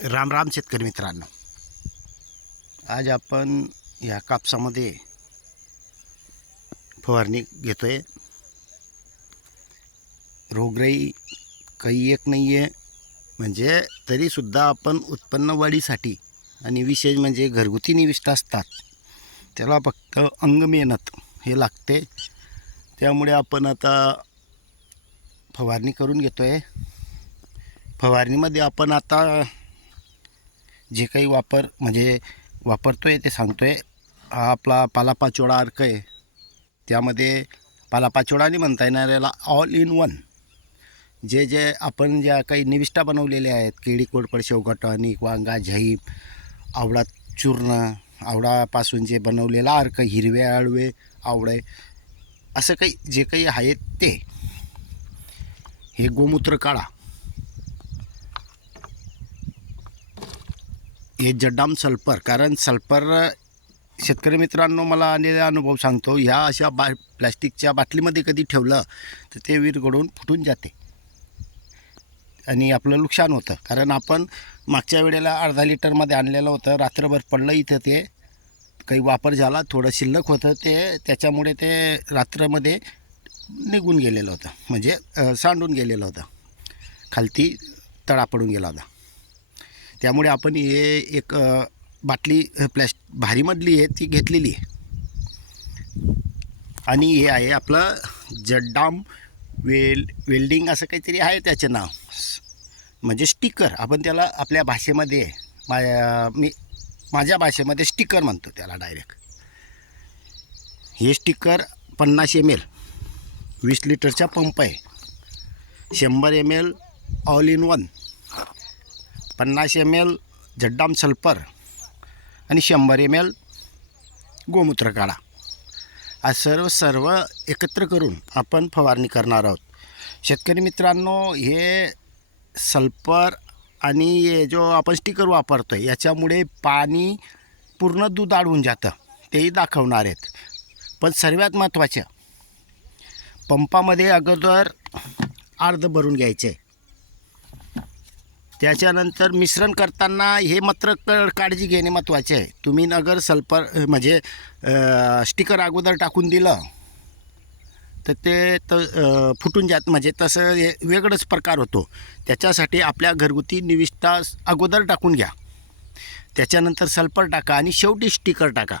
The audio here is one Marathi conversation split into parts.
राम राम शेतकरी मित्रांनो. आज आपण या कापसामध्ये फवारणी घेतोय. रोगराई काही एक नाही आहे म्हणजे तरीसुद्धा आपण उत्पन्न वाढीसाठी आणि विशेष म्हणजे घरगुती निविष्ट असतात त्याला फक्त अंग मेहनत हे लागते. त्यामुळे आपण आता फवारणी करून घेतो आहे फवारणीमध्ये आपण आता जे काही वापर म्हणजे वापरतो आहे ते सांगतो आहे हा आपला पालापाचोळा अर्क आहे. त्यामध्ये पालापाचोळाने म्हणता येणार याला ऑल इन वन जे जे आपण ज्या काही निविष्ठा बनवलेल्या आहेत केळी कोडपड शेवगटनिक वांगा झैब आवळा चूर्ण आवळापासून जे बनवलेला अर्क हिरवे आळवे आवळे असं काही जे काही आहेत ते. हे गोमूत्र काढा. हे जड्डाम सल्फर कारण सल्फर शेतकरी मित्रांनो मला आलेला अनुभव सांगतो ह्या अशा बा प्लॅस्टिकच्या बाटलीमध्ये कधी ठेवलं तर ते विरघडून फुटून जाते. आणि आपलं नुकसान होतं कारण आपण मागच्या वेळेला अर्धा लिटरमध्ये आणलेलं होतं रात्रभर पडलं इथं ते काही वापर झाला थोडं शिल्लक होतं ते त्याच्यामुळे ते रात्रमध्ये निघून गेलेलं होतं म्हणजे सांडून गेलेलं होतं. खालती तळा पडून गेला होता. त्यामुळे आपण हे एक बाटली अ, प्लॅस्ट भारीमधली आहे ती घेतलेली आहे. आणि हे आहे आपलं जड्डाम वेल वेल्डिंग असं काहीतरी आहे त्याचं नाव. म्हणजे स्टिकर. आपण त्याला आपल्या भाषेमध्ये मा मी माझ्या भाषेमध्ये स्टिकर म्हणतो त्याला डायरेक्ट हे स्टिकर पन्नास एम एल वीस लिटरचा पंप आहे. शंभर M L all in one पन्नास एम एल जड्डाम सल्फर आणि शंभर एम एल गोमूत्र काढा. हा सर्व सर्व एकत्र करून आपण फवारणी करणार आहोत. शेतकरी मित्रांनो हे सल्फर आणि हे जो आपण स्टिकर वापरतो आहे याच्यामुळे पाणी पूर्ण दूध आडवून जातं. तेही दाखवणार आहेत. पण सर्वात महत्त्वाचं पंपामध्ये अगोदर अर्ध भरून घ्यायचे. त्याच्यानंतर मिश्रण करताना हे मात्र क काळजी घेणे महत्त्वाचे आहे. तुम्ही अगर सल्फर म्हणजे स्टिकर अगोदर टाकून दिलं तर ते त फुटून जात म्हणजे तसं हे वेगळंच प्रकार होतो. त्याच्यासाठी आपल्या घरगुती निविष्ठा अगोदर टाकून घ्या. त्याच्यानंतर सल्फर टाका आणि शेवटी स्टिकर टाका.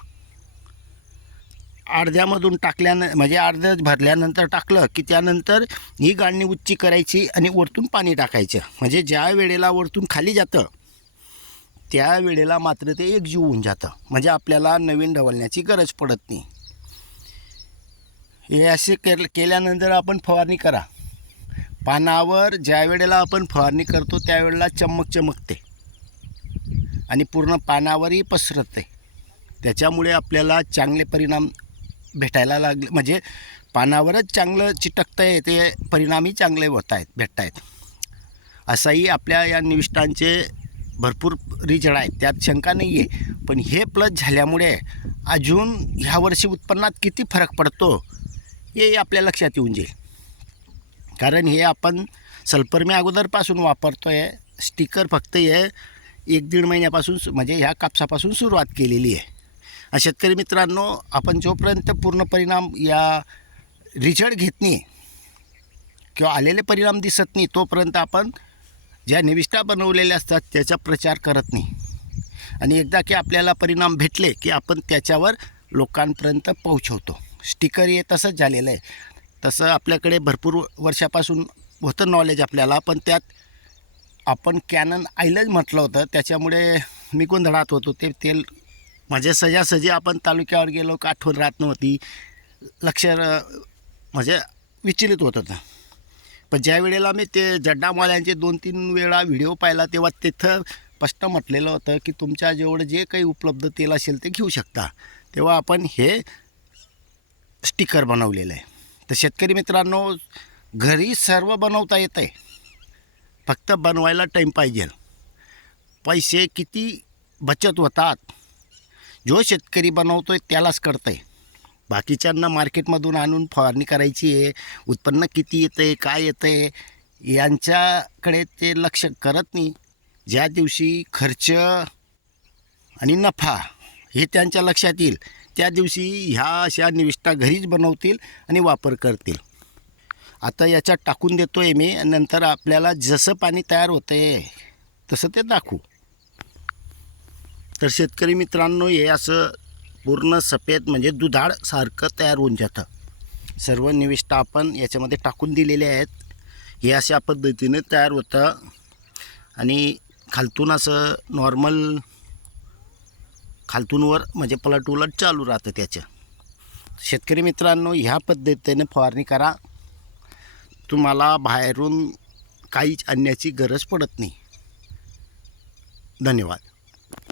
अर्ध्यामधून टाकल्यान म्हणजे अर्ध्याच भरल्यानंतर टाकलं की त्यानंतर ही गाळणी उच्ची करायची आणि वरतून पाणी टाकायचं. म्हणजे ज्या वेळेला वरतून खाली जातं त्या वेळेला मात्र ते एकजीव होऊन जातं. म्हणजे आपल्याला नवीन ढवळण्याची गरज पडत नाही. हे असे केल केल्यानंतर आपण फवारणी करा. पानावर ज्या वेळेला आपण फवारणी करतो त्यावेळेला चमक चमकते. आणि पूर्ण पानावरही पसरते. त्याच्यामुळे आपल्याला चांगले परिणाम भेटायला लागले. म्हणजे पानावरच चांगलं चिटकतं आहे ते परिणामही चांगले होत आहेत भेटत आहेत असाही आपल्या या निविष्टांचे भरपूर रिजड आहेत त्यात शंका नाही आहे पण हे प्लस झाल्यामुळे अजून ह्या वर्षी उत्पन्नात किती फरक पडतो हे आपल्या लक्षात येऊन जाईल. कारण हे आपण सल्फरमी अगोदरपासून वापरतो आहे स्टिकर फक्त हे एक दीड महिन्यापासून म्हणजे ह्या कापसापासून सुरुवात केलेली आहे. शेतकरी मित्रांनो आपण जोपर्यंत पूर्ण परिणाम या रिझल्ट घेत नाही किंवा आलेले परिणाम दिसत नाही तोपर्यंत आपण ज्या निविष्ठा बनवलेल्या असतात त्याचा प्रचार करत नाही. आणि एकदा की आपल्याला परिणाम भेटले की आपण त्याच्यावर लोकांपर्यंत पोहोचवतो. स्टिकर हे तसंच झालेलं आहे. तसं आपल्याकडे भरपूर वर्षापासून होतं नॉलेज आपल्याला पण त्यात आपण कॅनन आईलच म्हटलं होतं. त्याच्यामुळे मी गोंधळात होतो. ते तेल म्हणजे सजासजी आपण तालुक्यावर गेलो का आठवण राहत नव्हती. लक्ष म्हणजे विचलित होत होतं. पण ज्या वेळेला मी ते जड्डामाल्यांचे दोन तीन वेळा व्हिडिओ पाहिला तेव्हा तिथं स्पष्ट म्हटलेलं होतं की तुमच्या जेवढं जे काही उपलब्ध तेल असेल ते घेऊ शकता. तेव्हा आपण हे स्टिकर बनवलेलं आहे. तर शेतकरी मित्रांनो घरी सर्व बनवता येतं आहे. फक्त बनवायला टाईम पाहिजे. पैसे किती बचत होतात जो शेतकरी बनवतो आहे त्यालाच कळतं आहे बाकीच्यांना मार्केटमधून आणून फवारणी करायची आहे उत्पन्न किती येतं आहे काय येतं आहे यांच्याकडे ते लक्ष करत नाही. ज्या दिवशी खर्च आणि नफा हे त्यांच्या लक्षात येईल त्या दिवशी ह्या अशा निविष्ठा घरीच बनवतील आणि वापर करतील. आता याच्यात टाकून देतो आहे मी नंतर आपल्याला जसं पाणी तयार होतं आहे तसं ते दाखवू. तर शेतकरी मित्रांनो हे असं पूर्ण सफेद म्हणजे दुधाळ सारखं तयार होऊन जातं. सर्व निविष्ठा आपण याच्यामध्ये टाकून दिलेले आहेत. हे अशा पद्धतीने तयार होतं. आणि खालतून असं नॉर्मल खालतूनवर म्हणजे पलट उलट चालू राहतं त्याचं. शेतकरी मित्रांनो ह्या पद्धतीने फवारणी करा. तुम्हाला बाहेरून काहीच आणण्याची गरज पडत नाही. धन्यवाद.